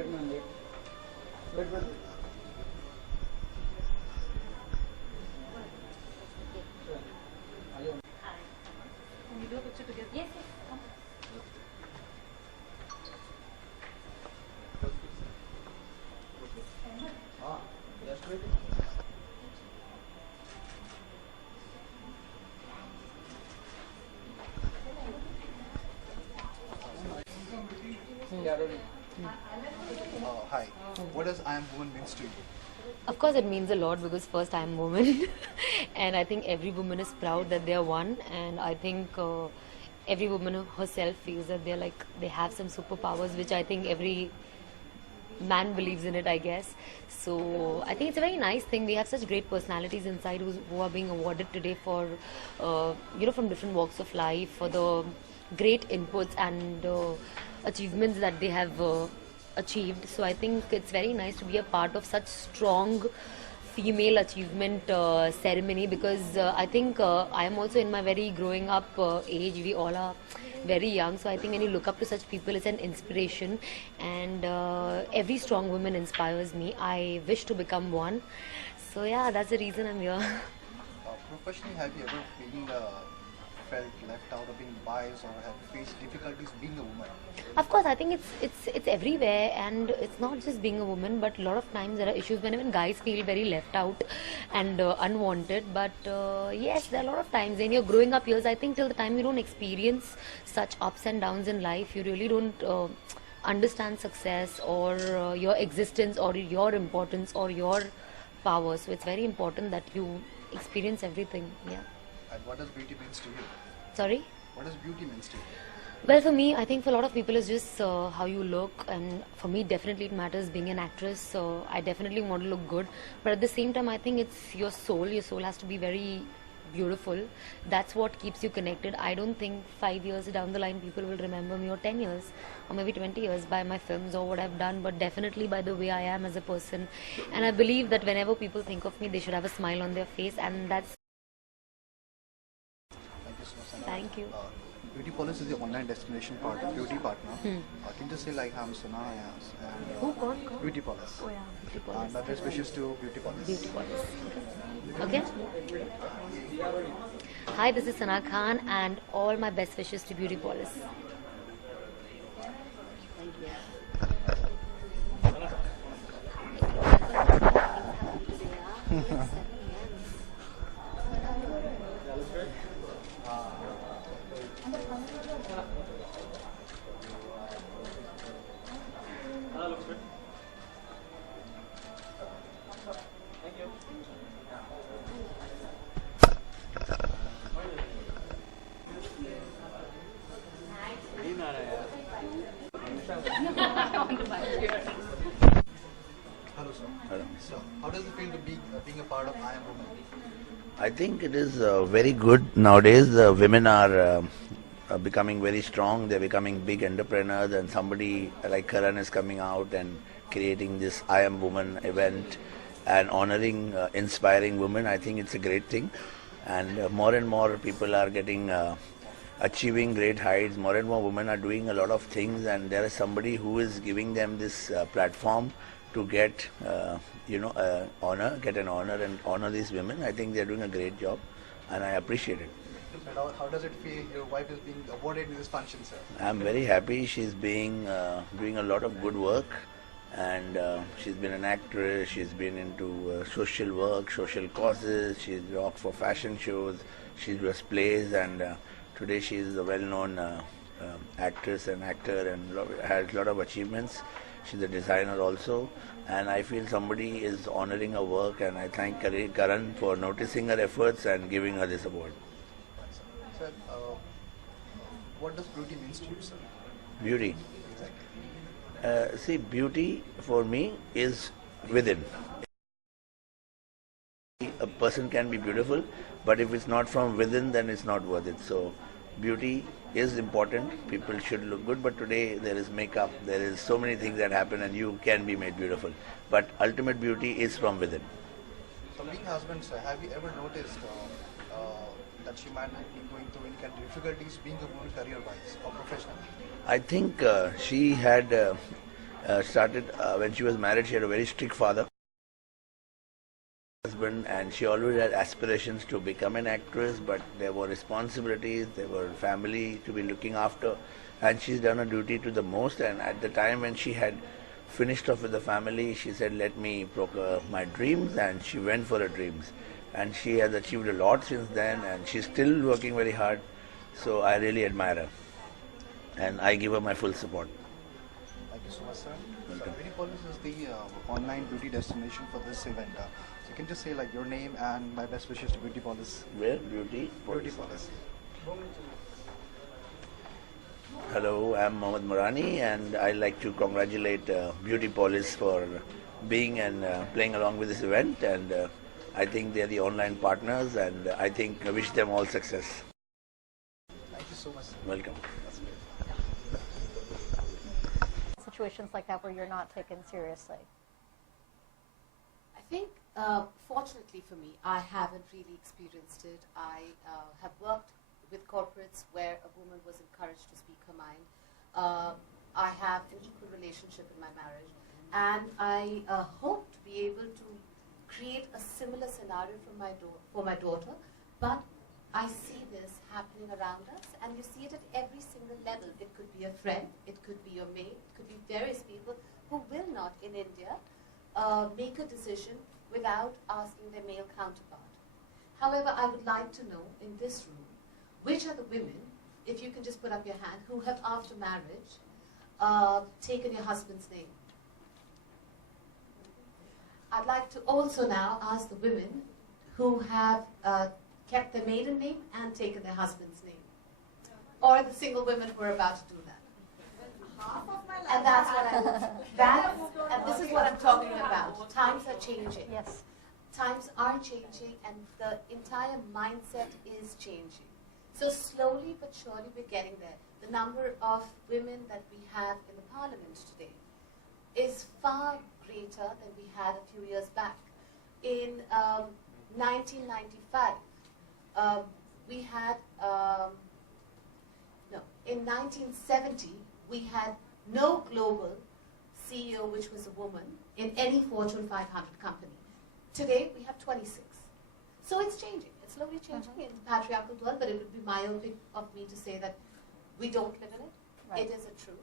Can we do a picture together? Yes, yes. Hi. What does I am woman means to you? Of course, it means a lot because first I'm a woman, and I think every woman is proud that they are one, and I think every woman herself feels that they have some superpowers, which I think every man believes in it, I guess. So I think it's a very nice thing. We have such great personalities inside who are being awarded today for, from different walks of life for the great inputs and achievements that they have achieved. So I think it's very nice to be a part of such strong female achievement ceremony because I think I am also in my very growing up age. We all are very young, so I think when you look up to such people, it's an inspiration, and every strong woman inspires me. I wish to become one. So yeah, that's the reason I'm here. Professionally, have you ever felt left out or being biased or have faced difficulties being a woman? Of course, I think it's everywhere, and it's not just being a woman, but a lot of times there are issues when even guys feel very left out and unwanted. But yes, there are a lot of times in your growing up years. I think till the time you don't experience such ups and downs in life, you really don't understand success or your existence or your importance or your power. So it's very important that you experience everything. Yeah. And what does beauty means to you? Sorry. What does beauty means to you? Well, for me, I think for a lot of people, it's just how you look, and for me, definitely it matters being an actress. So I definitely want to look good, but at the same time, I think it's your soul. Your soul has to be very beautiful. That's what keeps you connected. I don't think 5 years down the line, people will remember me, or 10 years, or maybe 20 years by my films or what I've done, but definitely by the way I am as a person. And I believe that whenever people think of me, they should have a smile on their face, and that's. Thank you so much. Thank you. Beauty Police is the online destination beauty partner. Can you just say like I'm Sana and Who? Gone? Beauty Police. Oh yeah, Beauty Police. And my best wishes to Beauty Police. Beauty Police. Okay. Hi, this is Sana Khan, and all my best wishes to Beauty Police. Hello sir. Hello. So how does it feel to be being a part of I Am Woman? I think it is very good nowadays. Women are becoming very strong. They're becoming big entrepreneurs, and somebody like Karan is coming out and creating this I Am Woman event and honoring, inspiring women. I think it's a great thing, and more people are getting achieving great heights. More and more women are doing a lot of things, and there is somebody who is giving them this platform to get honor, get an honor and honor these women. I think they're doing a great job, and I appreciate it. And how does it feel your wife is being awarded in this function, sir? I'm very happy. She's being doing a lot of good work, and she's been an actress. She's been into social work, social causes. She's worked for fashion shows. She does plays, and today she is a well-known actress and actor, and has a lot of achievements. She's a designer also, and I feel somebody is honoring her work, and I thank Karan for noticing her efforts and giving her this award. Sir, what does beauty means to you, sir? Beauty. Exactly. See, beauty for me is within. A person can be beautiful, but if it's not from within, then it's not worth it. So, beauty is important. People should look good, but today there is makeup, there is so many things that happen, and you can be made beautiful. But ultimate beauty is from within. So being husband, sir, have you ever noticed that she might be going through any kind of difficulties being a woman career-wise or professionally? I think she had started when she was married. She had a very strict father, husband, and she always had aspirations to become an actress, but there were responsibilities, there were family to be looking after, and she's done her duty to the most. And at the time when she had finished off with the family, she said, let me procure my dreams, and she went for her dreams. And she has achieved a lot since then, and she's still working very hard. So I really admire her, and I give her my full support. Thank you so much, sir. So Beauty Police is the online beauty destination for this event. So you can just say like your name and my best wishes to Beauty Police. Where? Beauty? Beauty Police. Hello, I'm Mohammad Morani, and I'd like to congratulate Beauty Police for being and playing along with this event. And I think they're the online partners, and I wish them all success. Thank you so much, sir. Welcome. That's great. Situations like that where you're not taken seriously? I think, fortunately for me, I haven't really experienced it. I have worked with corporates where a woman was encouraged to speak her mind. I have an equal relationship in my marriage, and I hope to be able to create a similar scenario for my daughter, but I see this happening around us, and you see it at every single level. It could be a friend, it could be your mate, it could be various people who will not, in India, make a decision without asking their male counterpart. However, I would like to know in this room, which are the women, if you can just put up your hand, who have after marriage taken your husband's name? I'd like to also now ask the women who have kept their maiden name and taken their husband's name, or the single women who are about to do that. And that's what and this is what I'm talking about. Times are changing. Yes. Times are changing, and the entire mindset is changing. So slowly but surely we're getting there. The number of women that we have in the parliament today is far greater than we had a few years back. In 1995, we had, in 1970, we had no global CEO which was a woman in any Fortune 500 company. Today, we have 26. So it's changing. It's slowly changing in the patriarchal world, but it would be myopic of me to say that we don't live in it. Right. It is a truth.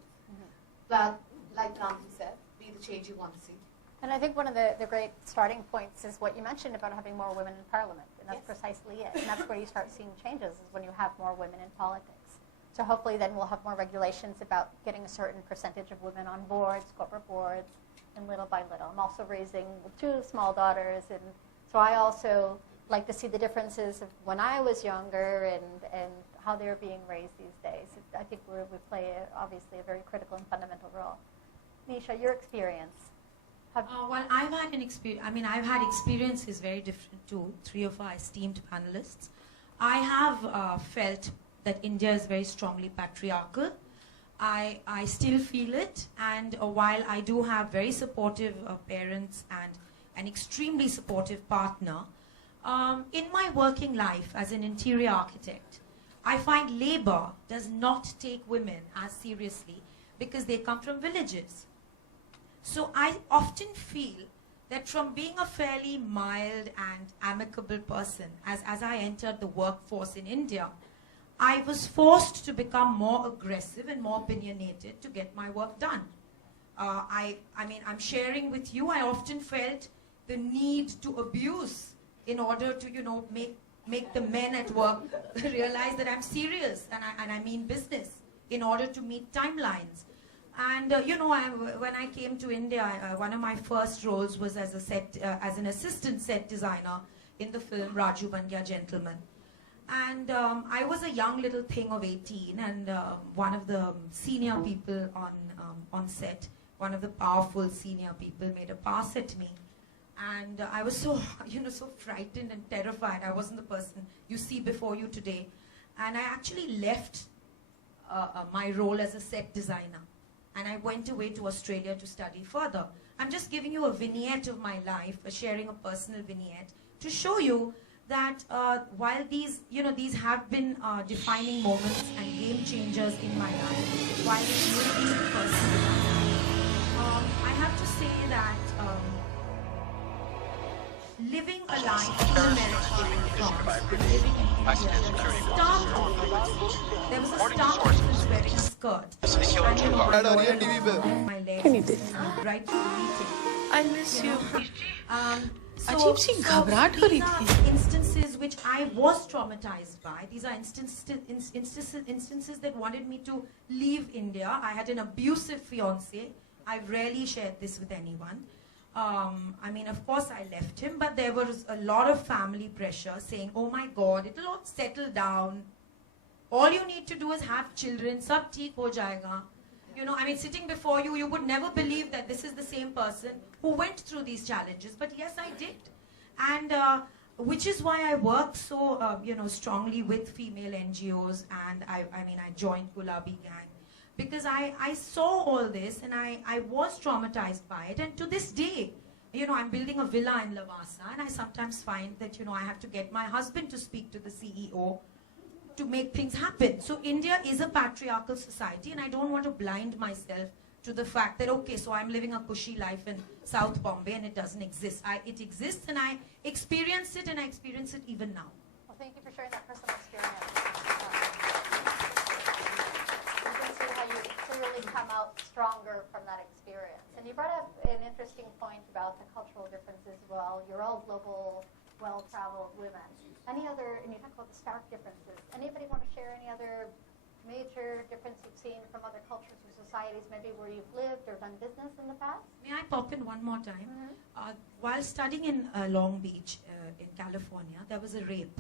But like Gandhi said, be the change you want to see. And I think one of the great starting points is what you mentioned about having more women in parliament, and that's Yes. precisely it. And that's where you start seeing changes, is when you have more women in politics. So hopefully then we'll have more regulations about getting a certain percentage of women on boards, corporate boards, and little by little. I'm also raising 2 small daughters, and so I also like to see the differences of when I was younger and how they're being raised these days. I think we play obviously a very critical and fundamental role. Nisha, your experience. Well, I've had an experience. I mean, I've had experiences very different to 3 of our esteemed panelists. I have felt that India is very strongly patriarchal. I still feel it, and while I do have very supportive parents and an extremely supportive partner, in my working life as an interior architect, I find labor does not take women as seriously because they come from villages. So I often feel that from being a fairly mild and amicable person, as I entered the workforce in India, I was forced to become more aggressive and more opinionated to get my work done. I mean, I'm sharing with you, I often felt the need to abuse in order to, make the men at work realize that I'm serious and I mean business in order to meet timelines. And when I came to India, one of my first roles was as an assistant set designer in the film Raju Ban Gaya Gentleman. And I was a young little thing of 18, and one of the senior people on set, one of the powerful senior people, made a pass at me. And I was so, so frightened and terrified. I wasn't the person you see before you today. And I actually left my role as a set designer. And I went away to Australia to study further. I'm just giving you a vignette of my life, sharing a personal vignette, to show you that while these have been defining moments and game changers in my life, while it's really personal, life in America and France, living in India, there was a stark difference. There was a stark difference wearing a skirt. And you know, my legs, right through the meeting. I miss you. So अजीब सी घबराहट हो रही these थी. are instances which I was traumatized by. These are instances that wanted me to leave India. I had an abusive fiance. I rarely shared this with anyone. I mean, of course, I left him, but there was a lot of family pressure saying, oh my God, it'll all settle down. All you need to do is have children. Sab theek ho jayega. You know, I mean, sitting before you, you would never believe that this is the same person who went through these challenges. But yes, I did. And which is why I work so, strongly with female NGOs. And I joined Gulabi Gang. Because I saw all this and I was traumatized by it. And to this day, I'm building a villa in Lavasa. And I sometimes find that, I have to get my husband to speak to the CEO to make things happen. So India is a patriarchal society, and I don't want to blind myself to the fact that, okay, so I'm living a cushy life in South Bombay and it doesn't exist. It exists and I experience it, and I experience it even now. Well, thank you for sharing that personal experience. You can see how you clearly come out stronger from that experience. And you brought up an interesting point about the cultural differences as well. You're all global, well-traveled women. Any other, and you talk about the stark differences, anybody want to share any other major difference you've seen from other cultures or societies, maybe where you've lived or done business in the past? May I pop in one more time? Mm-hmm. While studying in Long Beach in California, there was a rape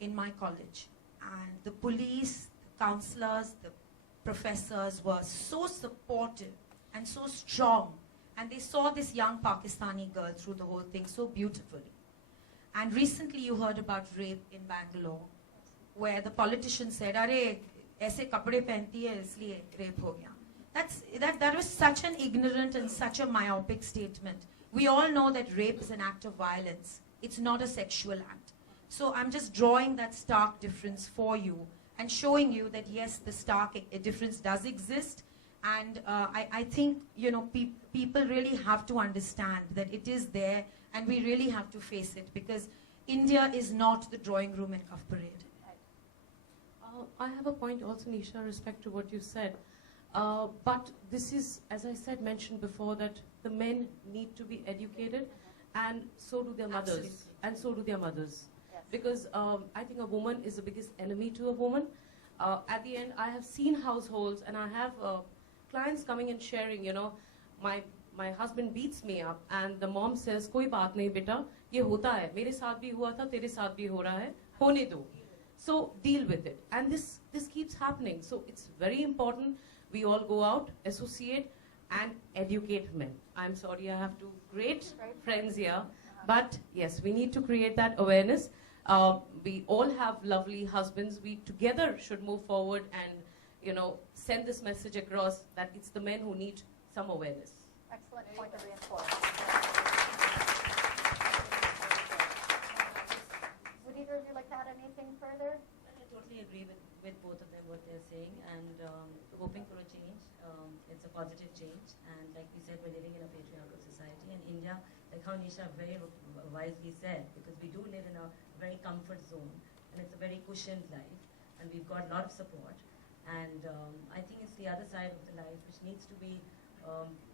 in my college. And the police, the counselors, the professors were so supportive and so strong. And they saw this young Pakistani girl through the whole thing so beautifully. And recently you heard about rape in Bangalore, where the politician said, "Arey, aise kapde pehnti hai, isliye rape ho gaya." That was such an ignorant and such a myopic statement. We all know that rape is an act of violence. It's not a sexual act. So I'm just drawing that stark difference for you and showing you that yes, the stark difference does exist. And I think, people really have to understand that it is there. And we really have to face it, because India is not the drawing room at Cuff Parade. I have a point also, Nisha, respect to what you said. But this is, as I said, mentioned before, that the men need to be educated, and so do their mothers. Absolutely. And so do their mothers. Yes. Because I think a woman is the biggest enemy to a woman. At the end, I have seen households, and I have clients coming and sharing, my husband beats me up, and the mom says, "Koi baat nahi beta, ye hota hai. Mere saath bhi hua tha, tere saath bhi ho raha hai. Hone do." So deal with it. And this keeps happening. So it's very important we all go out, associate, and educate men. I'm sorry, I have two great friends here. But yes, we need to create that awareness. We all have lovely husbands. We together should move forward and, send this message across that it's the men who need some awareness. Excellent point to reinforce. Would either of you like to add anything further? Well, I totally agree with both of them, what they're saying, and hoping for a change. It's a positive change, and like we said, we're living in a patriarchal society, and India, like how Nisha very wisely said, because we do live in a very comfort zone, and it's a very cushioned life, and we've got a lot of support, and I think it's the other side of the life which needs to be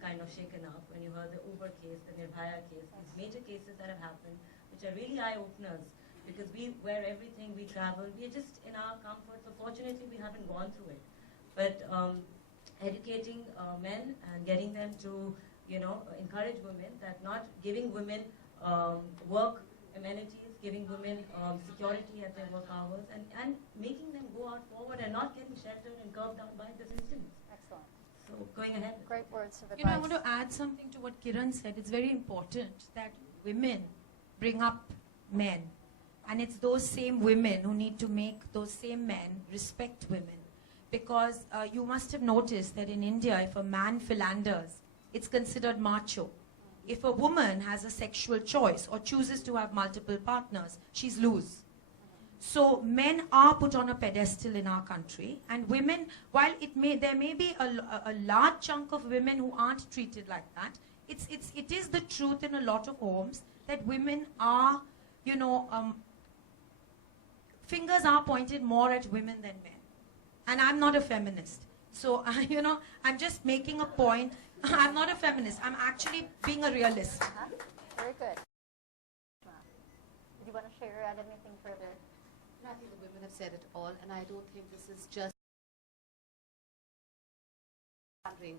kind of shaken up. When you heard the Uber case, the Nirbhaya case, these major cases that have happened, which are really eye-openers, because we wear everything, we travel, we are just in our comfort, so fortunately we haven't gone through it. But educating men and getting them to, encourage women, that not giving women work amenities, giving women security at their work hours, and making them go out forward and not getting sheltered and curved down by the systems. Excellent. So going ahead. Great words of advice. I want to add something to what Kiran said. It's very important that women bring up men. And it's those same women who need to make those same men respect women. Because you must have noticed that in India, if a man philanders, it's considered macho. If a woman has a sexual choice or chooses to have multiple partners, she's loose. So men are put on a pedestal in our country, and women, while there may be a large chunk of women who aren't treated like that, it is the truth in a lot of homes that women are fingers are pointed more at women than men. And I'm not a feminist. So, I'm just making a point. I'm not a feminist. I'm actually being a realist. Very good. Do you want to share anything further? I think the women have said it all, and I don't think this is just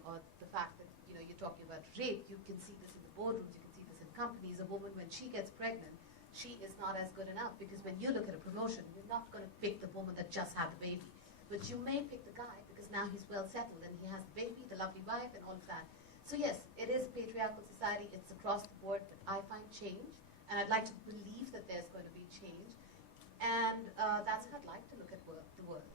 or the fact that you're talking about rape. You can see this in the boardrooms, you can see this in companies. A woman, when she gets pregnant, she is not as good enough, because when you look at a promotion, you're not going to pick the woman that just had the baby, but you may pick the guy because now he's well settled and he has the baby, the lovely wife, and all of that. So yes, it is a patriarchal society. It's across the board, but I find change, and I'd like to believe that there's going to be change, and that's how I'd like to look at the world.